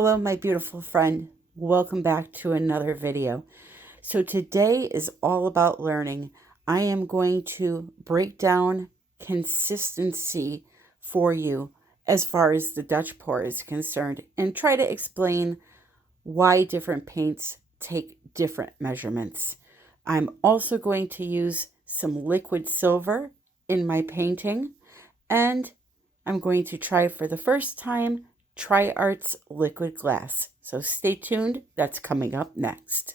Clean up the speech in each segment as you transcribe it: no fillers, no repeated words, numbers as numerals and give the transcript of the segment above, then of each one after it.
Hello, my beautiful friend. Welcome back to another video. So today is all about learning. I am going to break down consistency for you as far as the Dutch pour is concerned and try to explain why different paints take different measurements. I'm also going to use some liquid silver in my painting, and I'm going to try for the first time Arte's liquid glass. So stay tuned, that's coming up next.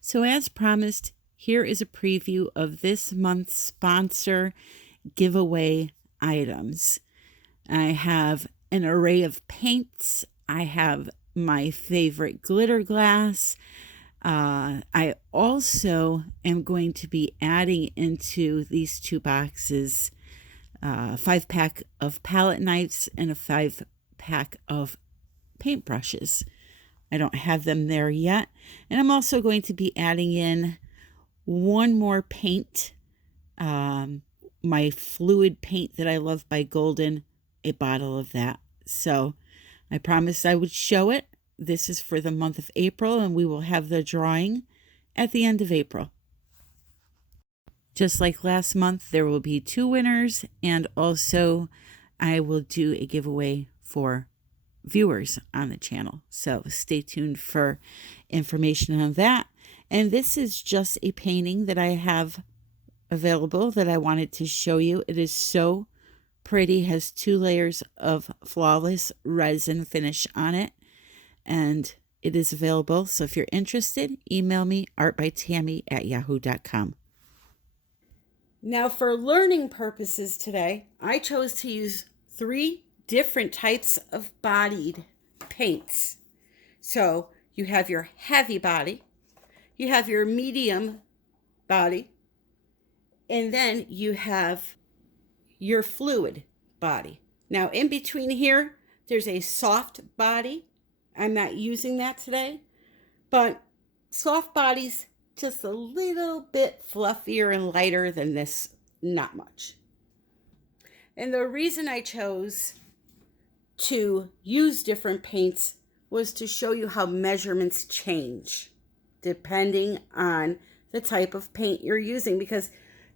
So as promised, here is a preview of this month's sponsor giveaway items. I have an array of paints. I have my favorite glitter glass. I also am going to be adding into these two boxes a 5-pack of palette knives and a 5-pack of paintbrushes. I don't have them there yet. And I'm also going to be adding in one more paint, my fluid paint that I love by Golden, a bottle of that. So I promised I would show it. This is for the month of April, and we will have the drawing at the end of April. Just like last month, there will be 2 winners, and also I will do a giveaway for viewers on the channel. So stay tuned for information on that. And this is just a painting that I have available that I wanted to show you. It is so pretty, has 2 layers of flawless resin finish on it, and it is available. So if you're interested, email me artbytammy@yahoo.com. Now for learning purposes today, I chose to use 3 different types of bodied paints. So you have your heavy body, you have your medium body, and then you have your fluid body. Now in between here, there's a soft body. I'm not using that today, but soft body's just a little bit fluffier and lighter than this, not much. And the reason I chose to use different paints was to show you how measurements change depending on the type of paint you're using, because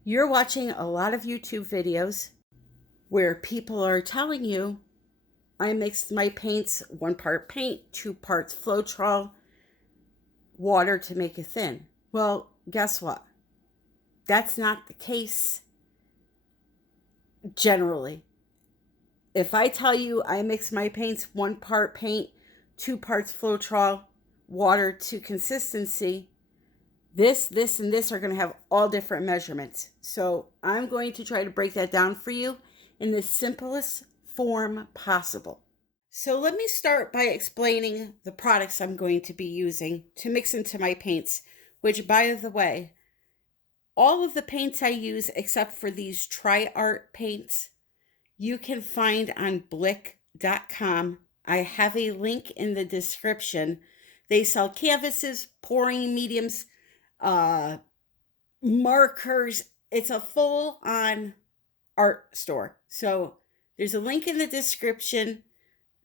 you're watching a lot of YouTube videos where people are telling you, I mixed my paints 1 part paint, 2 parts Flotrol, water to make it thin. Well, guess what? That's not the case generally. If I tell you I mix my paints 1 part paint, 2 parts Flotrol, water to consistency, this, and this are going to have all different measurements. So I'm going to try to break that down for you in the simplest form possible. So let me start by explaining the products I'm going to be using to mix into my paints, which, by the way, all of the paints I use except for these Arte paints, you can find on Blick.com. I have a link in the description. They sell canvases, pouring mediums, markers. It's a full-on art store. So there's a link in the description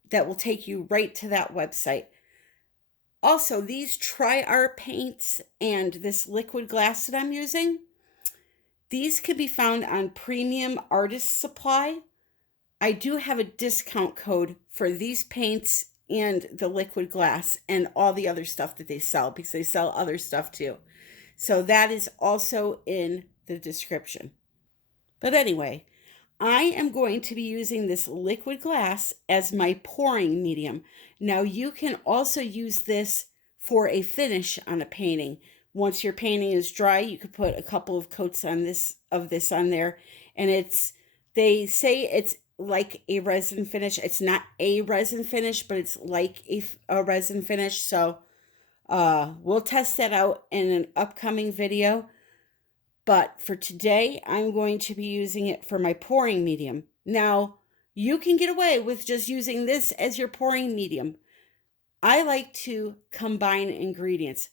that will take you right to that website. Also, these Arte paints and this liquid glass that I'm using, these can be found on Premium Artist Supply. I do have a discount code for these paints and the liquid glass and all the other stuff that they sell, because they sell other stuff too. So that is also in the description. But anyway, I am going to be using this liquid glass as my pouring medium. Now you can also use this for a finish on a painting. Once your painting is dry, you could put a couple of coats on this on there, and they say it's like a resin finish. It's not a resin finish, but it's like a resin finish. So we'll test that out in an upcoming video. But for today, I'm going to be using it for my pouring medium. Now, you can get away with just using this as your pouring medium. I like to combine ingredients.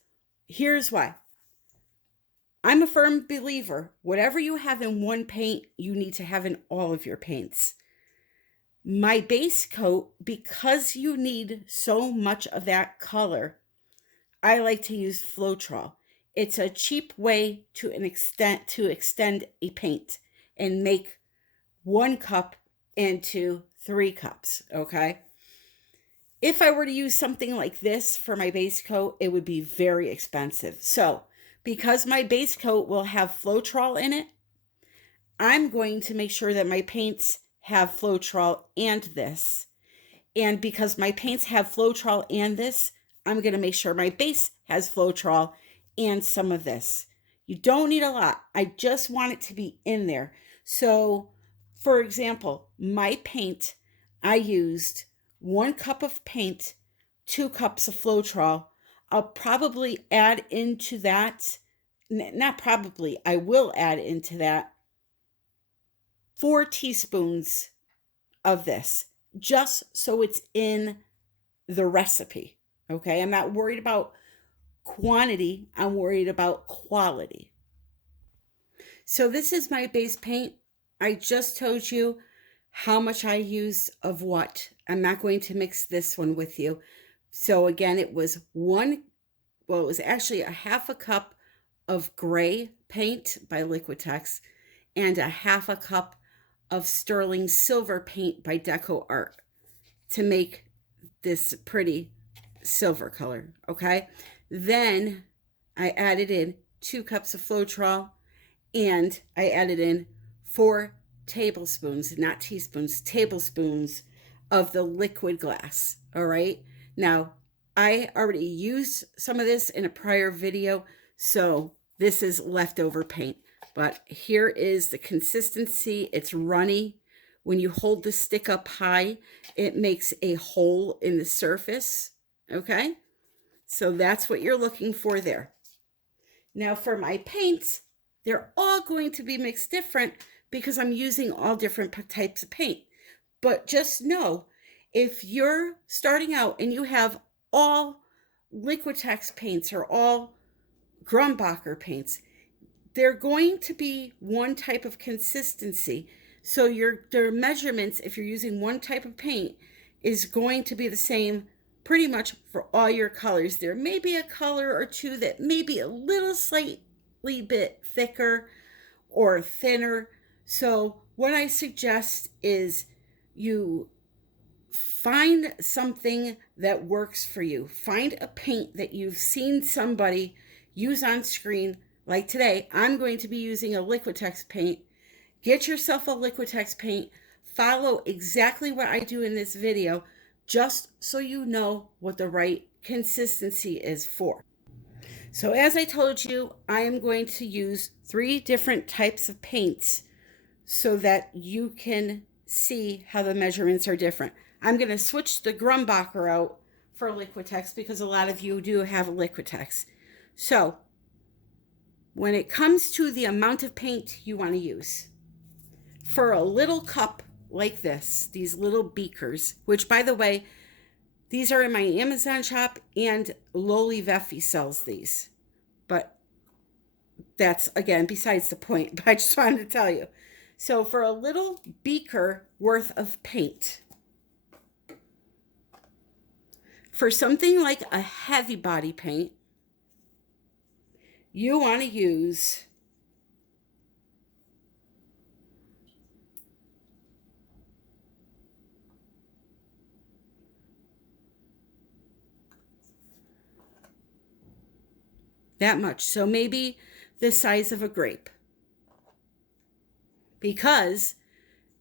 Here's why. I'm a firm believer, whatever you have in one paint, you need to have in all of your paints. My base coat, because you need so much of that color, I like to use Flotrol. It's a cheap way to extend a paint and make 1 cup into 3 cups, okay? If I were to use something like this for my base coat, it would be very expensive. So, because my base coat will have Flotrol in it, I'm going to make sure that my paints have Flotrol and this. And because my paints have Flotrol and this, I'm going to make sure my base has Flotrol and some of this. You don't need a lot. I just want it to be in there. So, for example, my paint, I used 1 cup of paint, 2 cups of Flotrol. I'll probably add into that, not probably, I will add into that 4 teaspoons of this, just so it's in the recipe. Okay, I'm not worried about quantity, I'm worried about quality. So this is my base paint. I just told you how much I use of what. I'm not going to mix this one with you. So again, it was it was actually a half a cup of gray paint by Liquitex and a half a cup of sterling silver paint by Arte to make this pretty silver color, okay? Then I added in 2 cups of Flotrol and I added in 4 tablespoons, not teaspoons, tablespoons of the liquid glass, all right? Now, I already used some of this in a prior video, so this is leftover paint. But here is the consistency. It's runny. When you hold the stick up high, it makes a hole in the surface, okay? So that's what you're looking for there. Now for my paints, they're all going to be mixed different because I'm using all different types of paint. But just know, if you're starting out and you have all Liquitex paints or all Grumbacher paints, they're going to be one type of consistency. So their measurements, if you're using one type of paint, is going to be the same pretty much for all your colors. There may be a color or two that may be a little slightly bit thicker or thinner. So what I suggest is you find something that works for you. Find a paint that you've seen somebody use on screen. Like today, I'm going to be using a Liquitex paint. Get yourself a Liquitex paint. Follow exactly what I do in this video, just so you know what the right consistency is for. So as I told you, I am going to use 3 different types of paints so that you can see how the measurements are different. I'm going to switch the Grumbacher out for Liquitex because a lot of you do have a Liquitex. So when it comes to the amount of paint you want to use, for a little cup like this, these little beakers, which by the way, these are in my Amazon shop and LOLIVEFE sells these. But that's, again, besides the point, but I just wanted to tell you. So for a little beaker worth of paint, for something like a heavy body paint, you want to use that much. So maybe the size of a grape. Because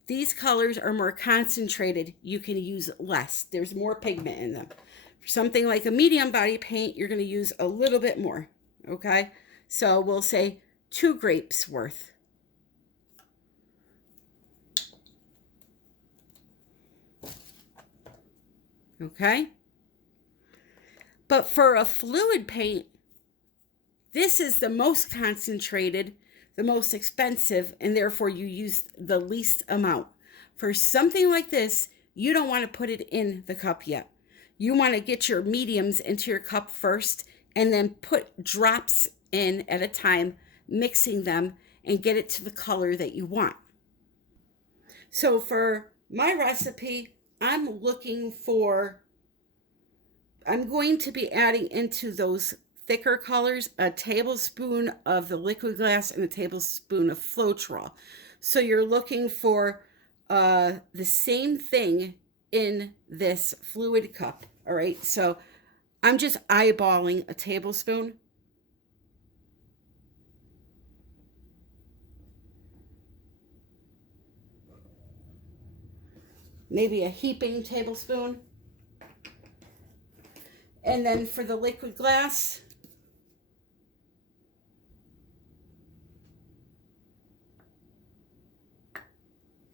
these colors are more concentrated, you can use less. There's more pigment in them. For something like a medium body paint, you're going to use a little bit more, okay? So we'll say 2 grapes worth. Okay? But for a fluid paint, this is the most concentrated, the most expensive, and therefore you use the least amount. For something like this, you don't want to put it in the cup yet. You want to get your mediums into your cup first and then put drops in at a time, mixing them and get it to the color that you want. So for my recipe, I'm going to be adding into those thicker colors a tablespoon of the liquid glass and a tablespoon of Flotrol. So you're looking for the same thing in this fluid cup. All right, so I'm just eyeballing a tablespoon. Maybe a heaping tablespoon. And then for the liquid glass,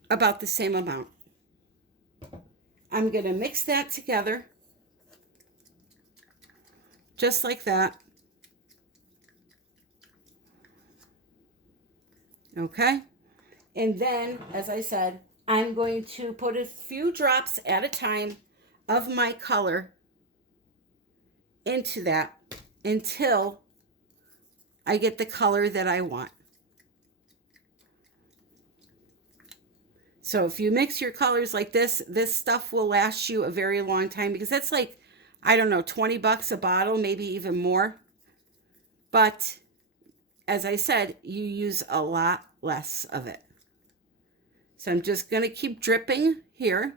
about the same amount. I'm going to mix that together, just like that. Okay? And then, as I said, I'm going to put a few drops at a time of my color into that until I get the color that I want. So if you mix your colors like this stuff will last you a very long time, because that's like, I don't know, 20 bucks a bottle, maybe even more. But as I said, you use a lot less of it. So I'm just going to keep dripping here.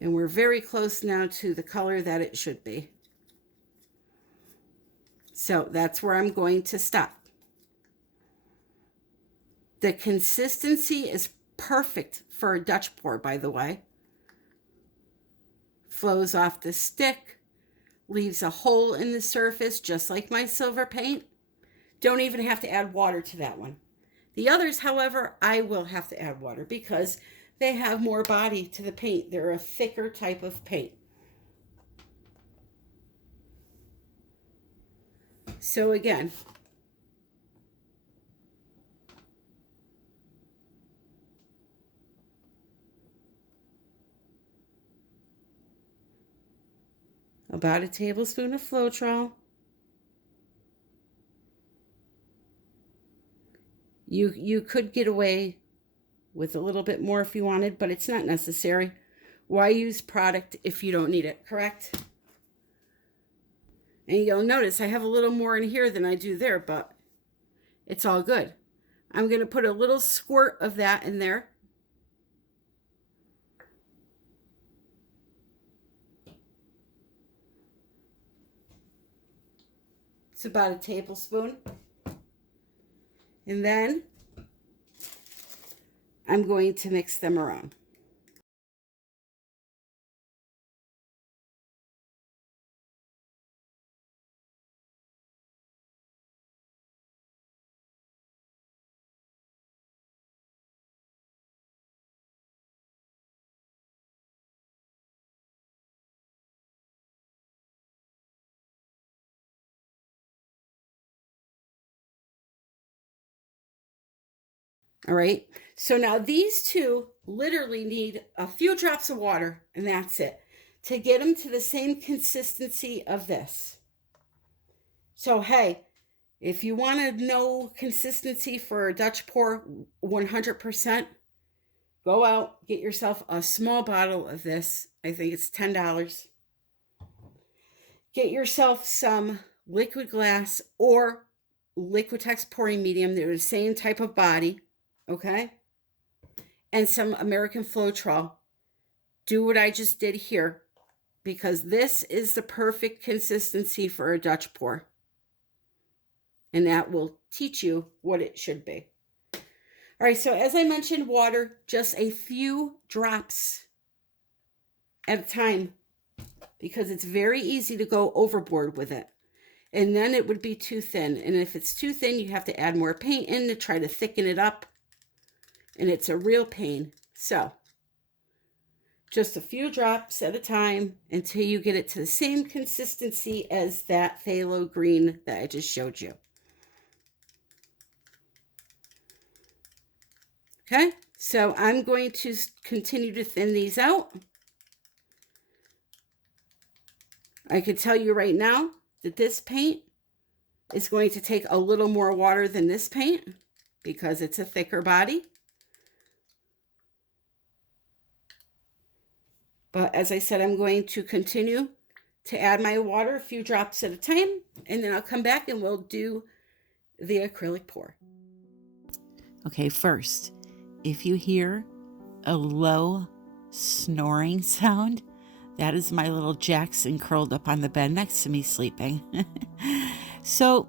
And we're very close now to the color that it should be. So that's where I'm going to stop. The consistency is perfect for a Dutch pour, by the way. Flows off the stick, leaves a hole in the surface, just like my silver paint. Don't even have to add water to that one. The others, however, I will have to add water because they have more body to the paint. They're a thicker type of paint. So again, about a tablespoon of Flotrol. You could get away with a little bit more if you wanted, but it's not necessary. Why use product if you don't need it, correct? And you'll notice I have a little more in here than I do there, but it's all good. I'm going to put a little squirt of that in there. It's about a tablespoon. And then I'm going to mix them around. All right, so now these two literally need a few drops of water, and that's it, to get them to the same consistency of this. So, hey, if you want to know consistency for a Dutch pour 100%, go out, get yourself a small bottle of this. I think it's $10. Get yourself some liquid glass or Liquitex pouring medium. They're the same type of body. Okay, and some American Flotrol. Do what I just did here, because this is the perfect consistency for a Dutch pour, and that will teach you what it should be. All right, so as I mentioned, water, just a few drops at a time, because it's very easy to go overboard with it, and then it would be too thin. And if it's too thin, you have to add more paint in to try to thicken it up. And it's a real pain. So just a few drops at a time until you get it to the same consistency as that phthalo green that I just showed you. Okay, so I'm going to continue to thin these out. I can tell you right now that this paint is going to take a little more water than this paint because it's a thicker body. But as I said, I'm going to continue to add my water a few drops at a time, and then I'll come back and we'll do the acrylic pour. Okay, first, if you hear a low snoring sound, that is my little Jackson curled up on the bed next to me sleeping. So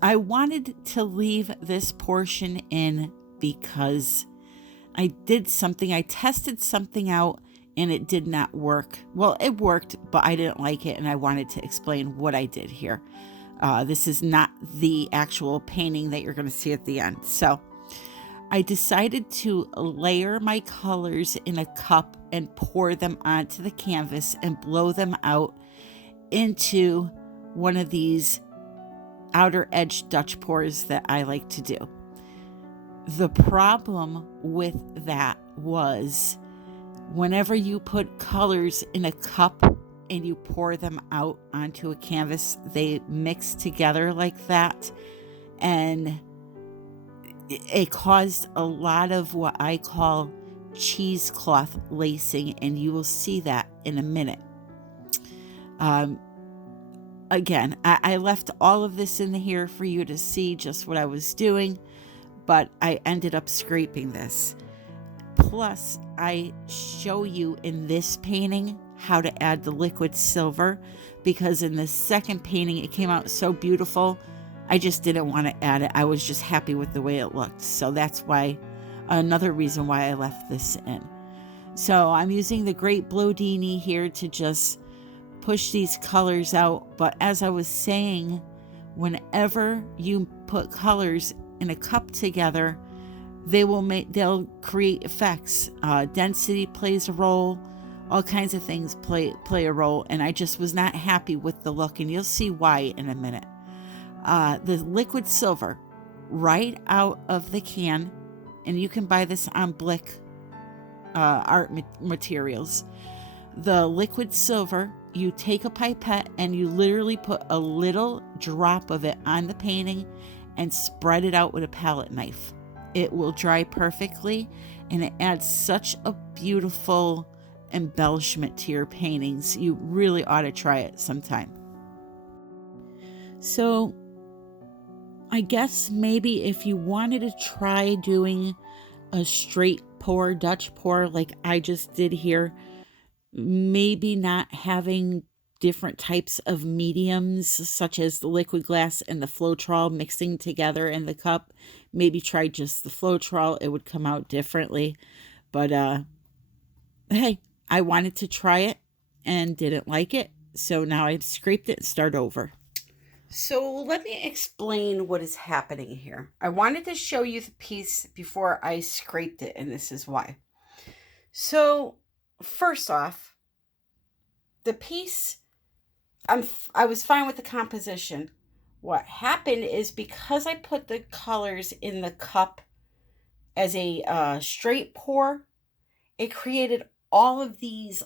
I wanted to leave this portion in because I did something. I tested something out and it did not work. Well, it worked, but I didn't like it, and I wanted to explain what I did here. This is not the actual painting that you're going to see at the end. So I decided to layer my colors in a cup and pour them onto the canvas and blow them out into one of these outer edge Dutch pours that I like to do. The problem with that was whenever you put colors in a cup and you pour them out onto a canvas, they mix together like that, and it caused a lot of what I call cheesecloth lacing, and you will see that in a minute. Again, I left all of this in here for you to see just what I was doing, but I ended up scraping this. Plus, I show you in this painting how to add the liquid silver, because in the second painting it came out so beautiful, I just didn't want to add it. I was just happy with the way it looked. So that's why, another reason why I left this in. So I'm using the Great Blodini here to just push these colors out. But as I was saying, whenever you put colors in a cup together, they'll create effects. Density plays a role. All kinds of things play a role. And I just was not happy with the look, and you'll see why in a minute. The liquid silver right out of the can, and you can buy this on Blick art materials. The liquid silver, you take a pipette and you literally put a little drop of it on the painting and spread it out with a palette knife. It will dry perfectly, and it adds such a beautiful embellishment to your paintings. You really ought to try it sometime. So I guess maybe if you wanted to try doing a straight pour, Dutch pour, like I just did here, maybe not having different types of mediums such as the liquid glass and the Flotrol mixing together in the cup, maybe try just the Flotrol. It would come out differently. But hey, I wanted to try it and didn't like it, so now I've scraped it and start over. So let me explain what is happening here. I wanted to show you the piece before I scraped it, and this is why. So first off, the piece, I was fine with the composition. What happened is, because I put the colors in the cup as a straight pour, it created all of this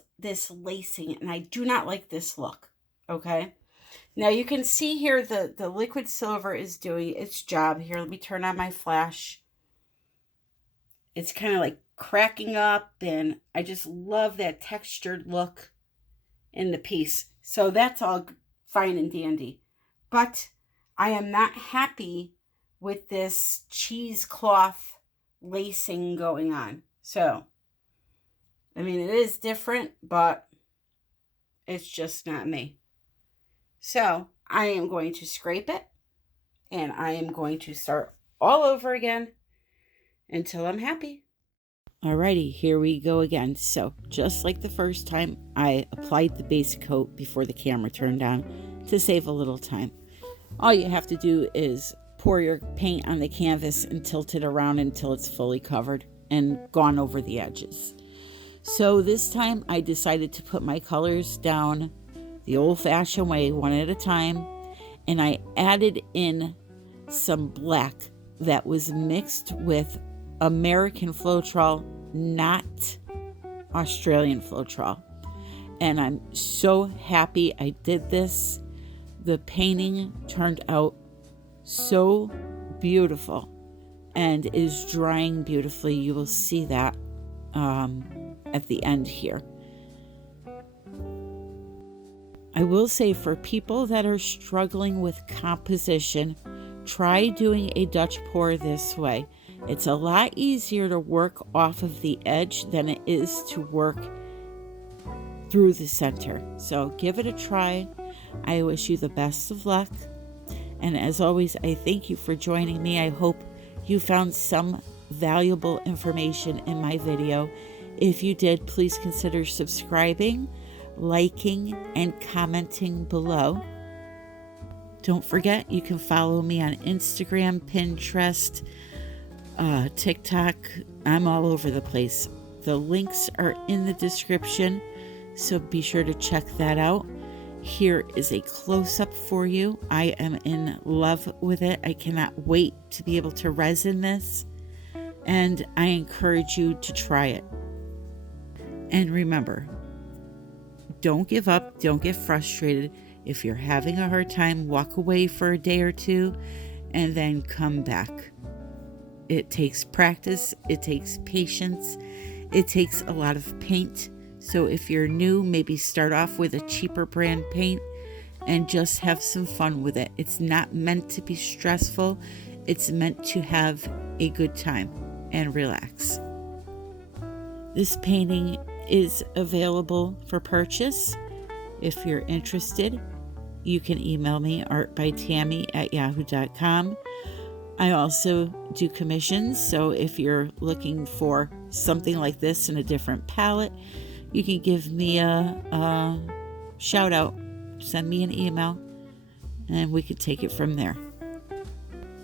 lacing, and I do not like this look. Okay. Now you can see here the liquid silver is doing its job. Here, let me turn on my flash. It's kind of like cracking up, and I just love that textured look in the piece. So that's all fine and dandy. But I am not happy with this cheesecloth lacing going on. So, I mean, it is different, but it's just not me. So I am going to scrape it, and I am going to start all over again until I'm happy. Alrighty, here we go again. So just like the first time, I applied the base coat before the camera turned on to save a little time. All you have to do is pour your paint on the canvas and tilt it around until it's fully covered and gone over the edges. So this time I decided to put my colors down the old-fashioned way, one at a time, and I added in some black that was mixed with American Flotrol, not Australian Flotrol. And I'm so happy I did this. The painting turned out so beautiful and is drying beautifully. You will see that at the end here. I will say, for people that are struggling with composition, try doing a Dutch pour this way. It's a lot easier to work off of the edge than it is to work through the center. So give it a try. I wish you the best of luck. And as always, I thank you for joining me. I hope you found some valuable information in my video. If you did, please consider subscribing, liking, and commenting below. Don't forget, you can follow me on Instagram, Pinterest, TikTok. I'm all over the place. The links are in the description, so be sure to check that out. Here is a close-up for you. I am in love with it. I cannot wait to be able to resin this, and I encourage you to try it. And remember, don't give up, don't get frustrated. If you're having a hard time, walk away for a day or two and then come back. It takes practice, it takes patience, it takes a lot of paint. So if you're new, maybe start off with a cheaper brand paint and just have some fun with it. It's not meant to be stressful. It's meant to have a good time and relax. This painting is available for purchase. If you're interested, you can email me, ARTBYTAMMY@yahoo.com. I also do commissions, so if you're looking for something like this in a different palette, you can give me a shout out, send me an email, and we could take it from there.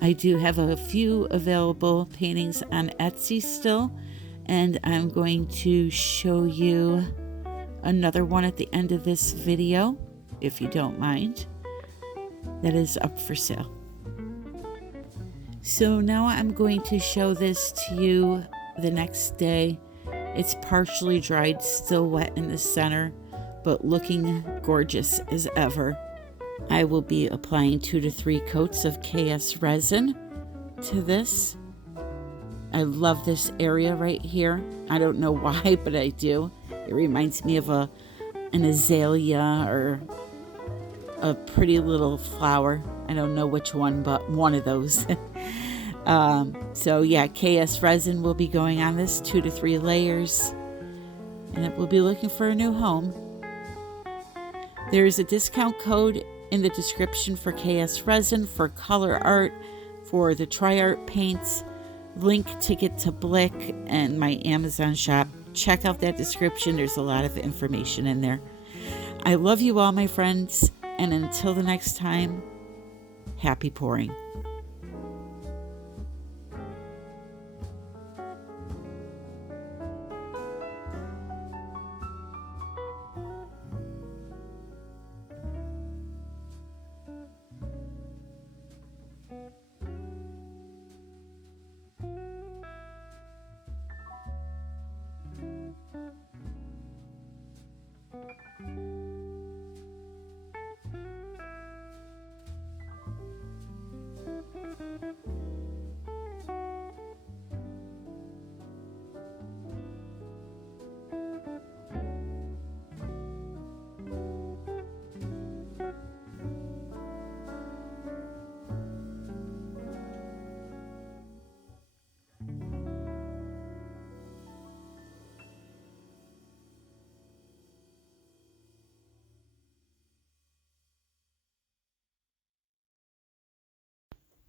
I do have a few available paintings on Etsy still, and I'm going to show you another one at the end of this video, if you don't mind, that is up for sale. So now I'm going to show this to you the next day. It's partially dried, still wet in the center, but looking gorgeous as ever. I will be applying 2 to 3 coats of KS resin to this. I love this area right here. I don't know why, but I do. It reminds me of an azalea or a pretty little flower. I don't know which one, but one of those. So yeah, KS resin will be going on this, 2 to 3 layers, and it will be looking for a new home. There is a discount code in the description for KS resin, for COLOURARTE, for the TriArt paints, link to get to Blick and my Amazon shop. Check out that description. There's a lot of information in there. I love you all, my friends, and until the next time, happy pouring.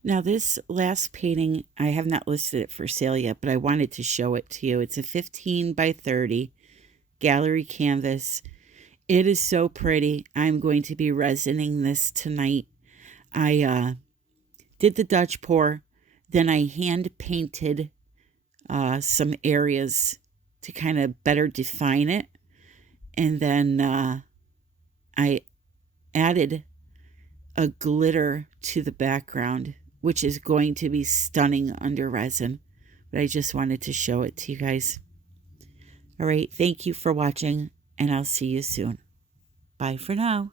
Now this last painting, I have not listed it for sale yet, but I wanted to show it to you. It's a 15 by 30 gallery canvas. It is so pretty. I'm going to be resining this tonight. I did the Dutch pour, then I hand painted some areas to kind of better define it. And then I added a glitter to the background, which is going to be stunning under resin. But I just wanted to show it to you guys. All right, thank you for watching, and I'll see you soon. Bye for now.